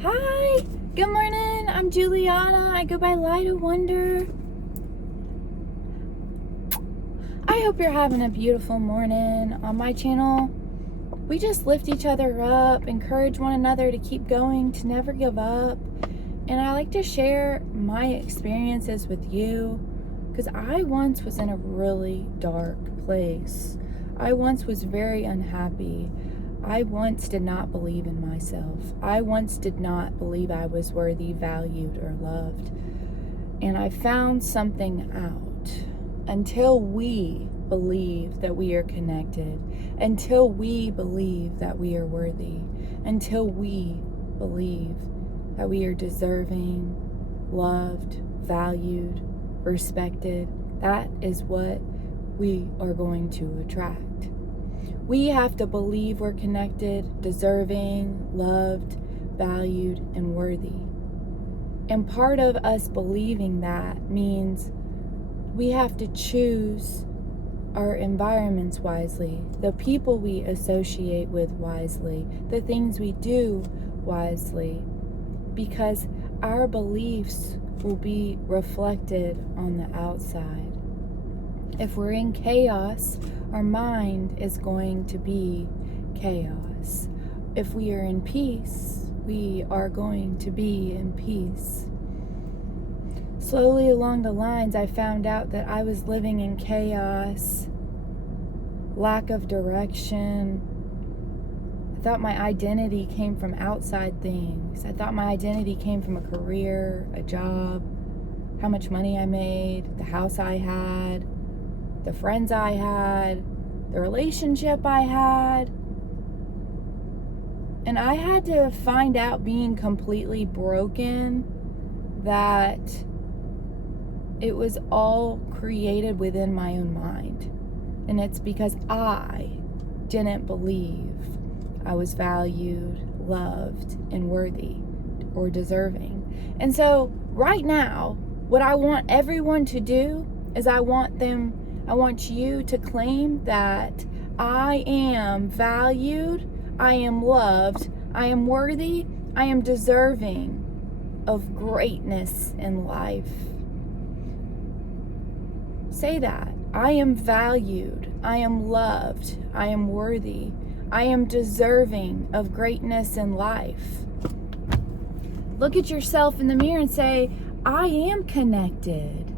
Hi, good morning. I'm Juliana. I go by Light of Wonder. I hope you're having a beautiful morning. On my channel, we just lift each other up, encourage one another to keep going, to never give up. And I like to share my experiences with you because I once was in a really dark place. I once was very unhappy. I once did not believe in myself. I once did not believe I was worthy, valued, or loved. And I found something out. Until we believe that we are connected, until we believe that we are worthy, until we believe that we are deserving, loved, valued, respected, that is what we are going to attract. We have to believe we're connected, deserving, loved, valued, and worthy. And part of us believing that means we have to choose our environments wisely, the people we associate with wisely, the things we do wisely, because our beliefs will be reflected on the outside. If we're in chaos, our mind is going to be chaos. If we are in peace, we are going to be in peace. Slowly along the lines, I found out that I was living in chaos, lack of direction. I thought my identity came from outside things. I thought my identity came from a career, a job, how much money I made, the house I had, the friends I had, the relationship I had. And I had to find out, being completely broken, that it was all created within my own mind. And it's because I didn't believe I was valued, loved, and worthy or deserving. And so right now, what I want everyone to do is I want you to claim that I am valued, I am loved, I am worthy, I am deserving of greatness in life. Say that. I am valued, I am loved, I am worthy, I am deserving of greatness in life. Look at yourself in the mirror and say, I am connected.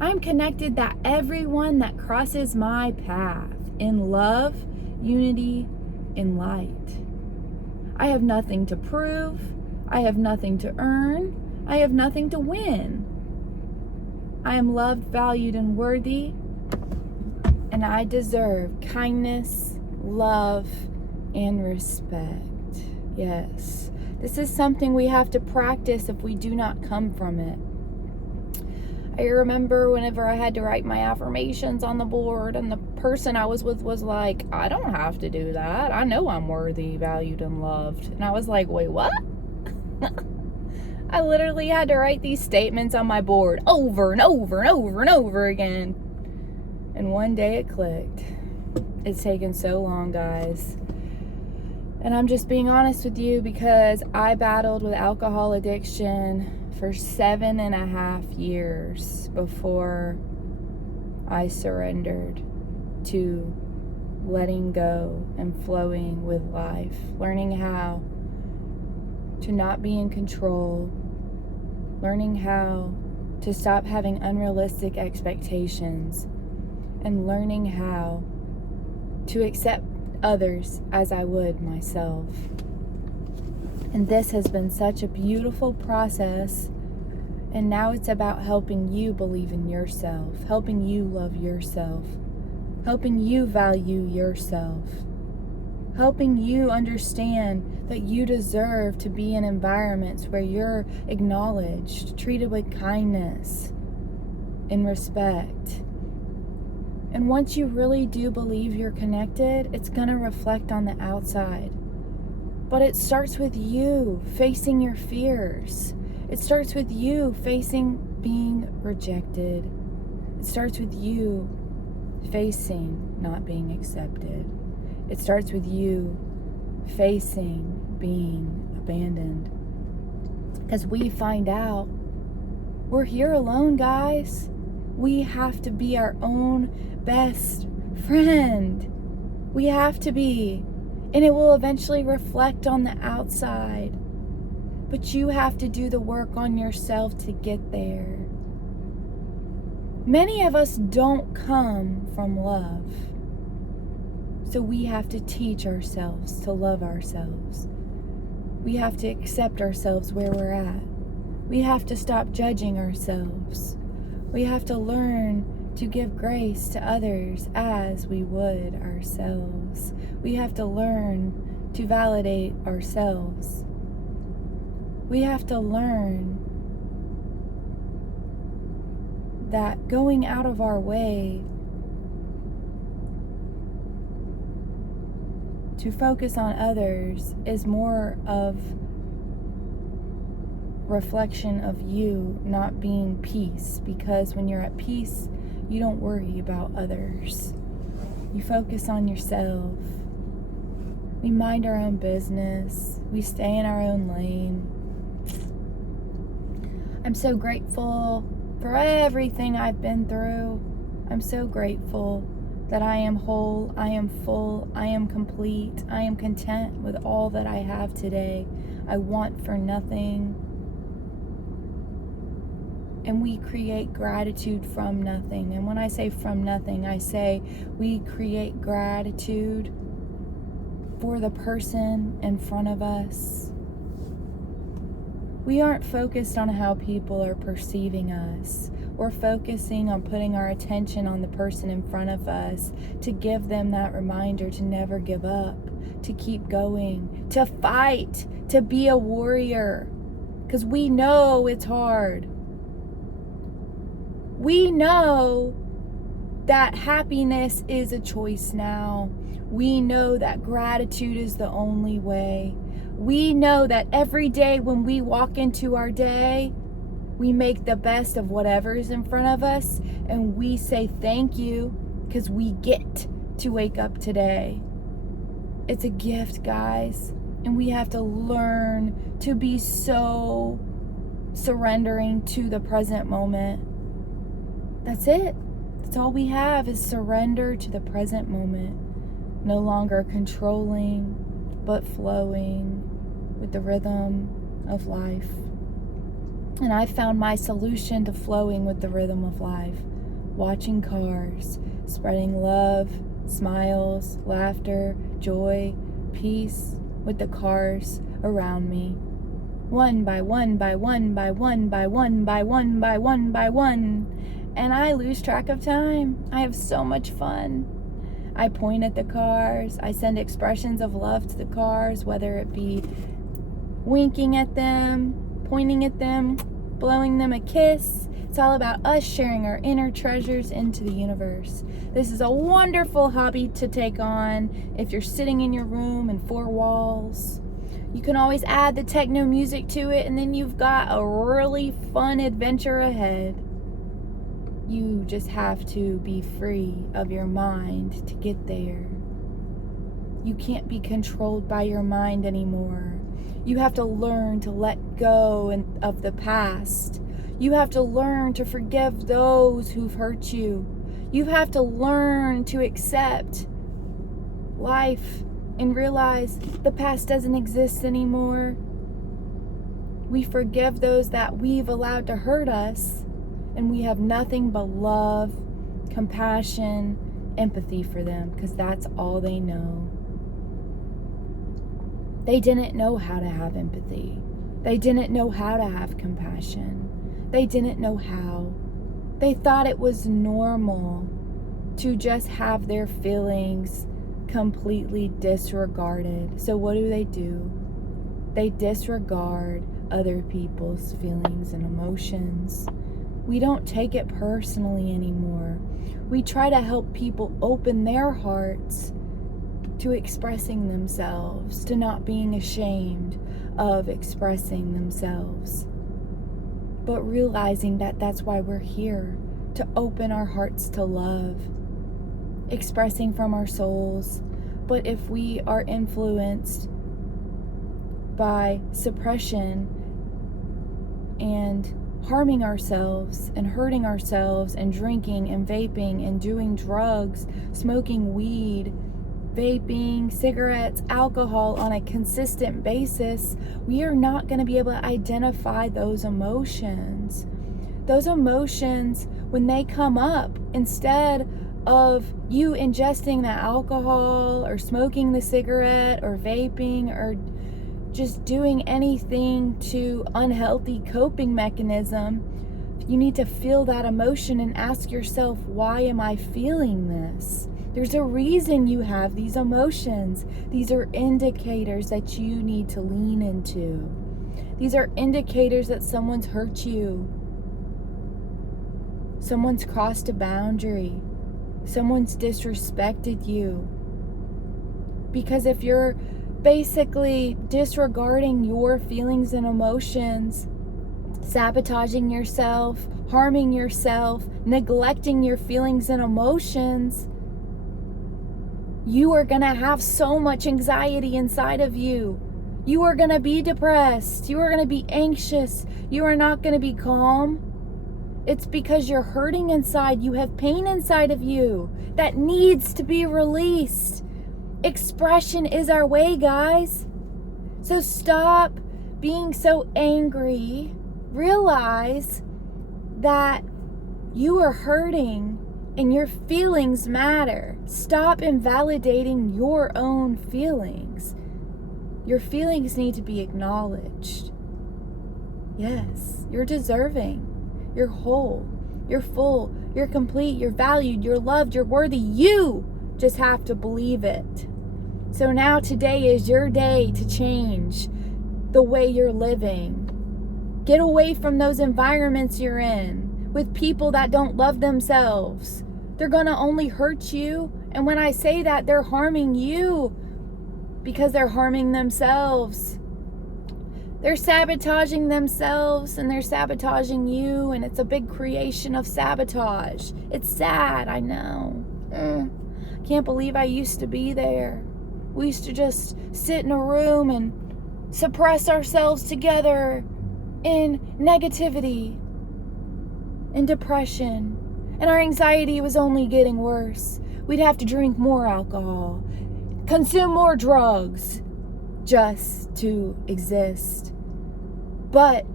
I'm connected that everyone that crosses my path in love, unity, and light. I have nothing to prove. I have nothing to earn. I have nothing to win. I am loved, valued, and worthy, and I deserve kindness, love, and respect. Yes, this is something we have to practice if we do not come from it. I remember whenever I had to write my affirmations on the board, and the person I was with was like, I don't have to do that. I know I'm worthy, valued, and loved. And I was like, wait, what? I literally had to write these statements on my board over and over and over and over again. And one day it clicked. It's taken so long, guys. And I'm just being honest with you because I battled with alcohol addiction for 7.5 years before I surrendered to letting go and flowing with life, learning how to not be in control, learning how to stop having unrealistic expectations, and learning how to accept others as I would myself. And this has been such a beautiful process. And now it's about helping you believe in yourself, helping you love yourself, helping you value yourself, helping you understand that you deserve to be in environments where you're acknowledged, treated with kindness and respect. And once you really do believe you're connected, it's going to reflect on the outside. But it starts with you facing your fears. It starts with you facing being rejected. It starts with you facing not being accepted. It starts with you facing being abandoned. Because we find out we're here alone, guys. We have to be our own best friend. We have to be. And it will eventually reflect on the outside. But you have to do the work on yourself to get there. Many of us don't come from love. So we have to teach ourselves to love ourselves. We have to accept ourselves where we're at. We have to stop judging ourselves. We have to learn to give grace to others as we would ourselves. We have to learn to validate ourselves. We have to learn that going out of our way to focus on others is more of reflection of you not being peace, because when you're at peace, you don't worry about others. You focus on yourself. We mind our own business. We stay in our own lane. I'm so grateful for everything I've been through. I'm so grateful that I am whole, I am full, I am complete, I am content with all that I have today. I want for nothing. And we create gratitude from nothing. And when I say from nothing, I say we create gratitude for the person in front of us. We aren't focused on how people are perceiving us. We're focusing on putting our attention on the person in front of us to give them that reminder to never give up, to keep going, to fight, to be a warrior. Because we know it's hard. We know that happiness is a choice now. We know that gratitude is the only way. We know that every day when we walk into our day, we make the best of whatever is in front of us, and we say thank you because we get to wake up today. It's a gift, guys, and we have to learn to be so surrendering to the present moment. That's it. That's all we have is surrender to the present moment. No longer controlling, but flowing with the rhythm of life. And I found my solution to flowing with the rhythm of life. Watching cars, spreading love, smiles, laughter, joy, peace with the cars around me. One by one by one by one by one by one by one by one. And I lose track of time. I have so much fun. I point at the cars. I send expressions of love to the cars, whether it be winking at them, pointing at them, blowing them a kiss. It's all about us sharing our inner treasures into the universe. This is a wonderful hobby to take on if you're sitting in your room in four walls. You can always add the techno music to it, and then you've got a really fun adventure ahead. You just have to be free of your mind to get there. You can't be controlled by your mind anymore. You have to learn to let go of the past. You have to learn to forgive those who've hurt you. You have to learn to accept life and realize the past doesn't exist anymore. We forgive those that we've allowed to hurt us, and we have nothing but love, compassion, empathy for them, because that's all they know. They didn't know how to have empathy. They didn't know how to have compassion. They didn't know how. They thought it was normal to just have their feelings completely disregarded. So what do? They disregard other people's feelings and emotions. We don't take it personally anymore. We try to help people open their hearts to expressing themselves, to not being ashamed of expressing themselves. But realizing that that's why we're here, to open our hearts to love, expressing from our souls. But if we are influenced by suppression and harming ourselves and hurting ourselves and drinking and vaping and doing drugs, smoking weed, vaping, cigarettes, alcohol on a consistent basis, we are not going to be able to identify those emotions. Those emotions, when they come up, instead of you ingesting the alcohol or smoking the cigarette or vaping or just doing anything to unhealthy coping mechanism, you need to feel that emotion and ask yourself, why am I feeling this? There's a reason you have these emotions. These are indicators that you need to lean into. These are indicators that someone's hurt you. Someone's crossed a boundary. Someone's disrespected you. Because if you're basically disregarding your feelings and emotions, sabotaging yourself, harming yourself, neglecting your feelings and emotions, you are going to have so much anxiety inside of you. You are going to be depressed. You are going to be anxious. You are not going to be calm. It's because you're hurting inside. You have pain inside of you that needs to be released. Expression is our way, guys. So stop being so angry. Realize that you are hurting and your feelings matter. Stop invalidating your own feelings. Your feelings need to be acknowledged. Yes, you're deserving. You're whole. You're full. You're complete. You're valued. You're loved. You're worthy. You just have to believe it. So now today is your day to change the way you're living. Get away from those environments you're in with people that don't love themselves. They're going to only hurt you. And when I say that, they're harming you because they're harming themselves. They're sabotaging themselves and they're sabotaging you, and it's a big creation of sabotage. It's sad, I know. Can't believe I used to be there. We used to just sit in a room and suppress ourselves together in negativity and depression, and our anxiety was only getting worse. We'd have to drink more alcohol, consume more drugs, just to exist. But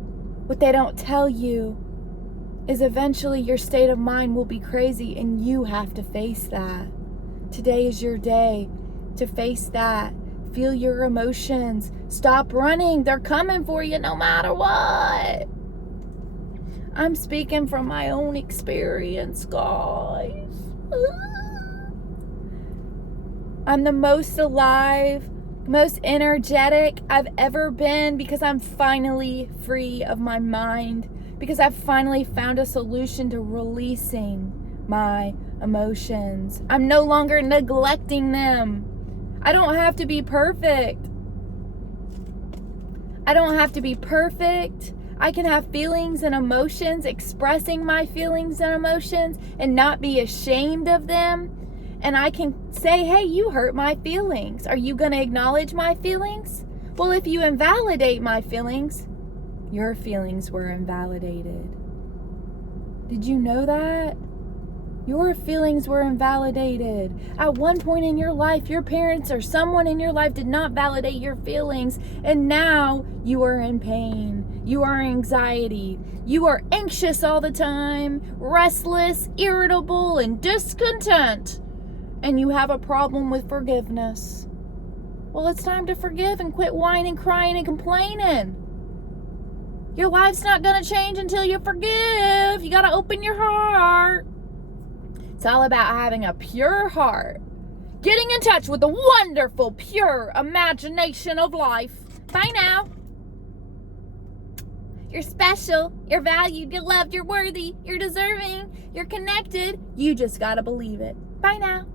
what they don't tell you is eventually your state of mind will be crazy and you have to face that. Today is your day to face that. Feel your emotions. Stop running. They're coming for you no matter what. I'm speaking from my own experience, guys. I'm the most alive, most energetic I've ever been because I'm finally free of my mind, because I've finally found a solution to releasing my emotions. I'm no longer neglecting them. I don't have to be perfect. I don't have to be perfect. I can have feelings and emotions, expressing my feelings and emotions and not be ashamed of them. And I can say, hey, you hurt my feelings. Are you going to acknowledge my feelings? Well, if you invalidate my feelings, your feelings were invalidated. Did you know that? Your feelings were invalidated. At one point in your life, your parents or someone in your life did not validate your feelings. And now you are in pain. You are anxiety. You are anxious all the time, restless, irritable, and discontent. And you have a problem with forgiveness. Well, it's time to forgive and quit whining, crying, and complaining. Your life's not going to change until you forgive. You got to open your heart. It's all about having a pure heart. Getting in touch with the wonderful, pure imagination of life. Bye now. You're special. You're valued. You're loved. You're worthy. You're deserving. You're connected. You just got to believe it. Bye now.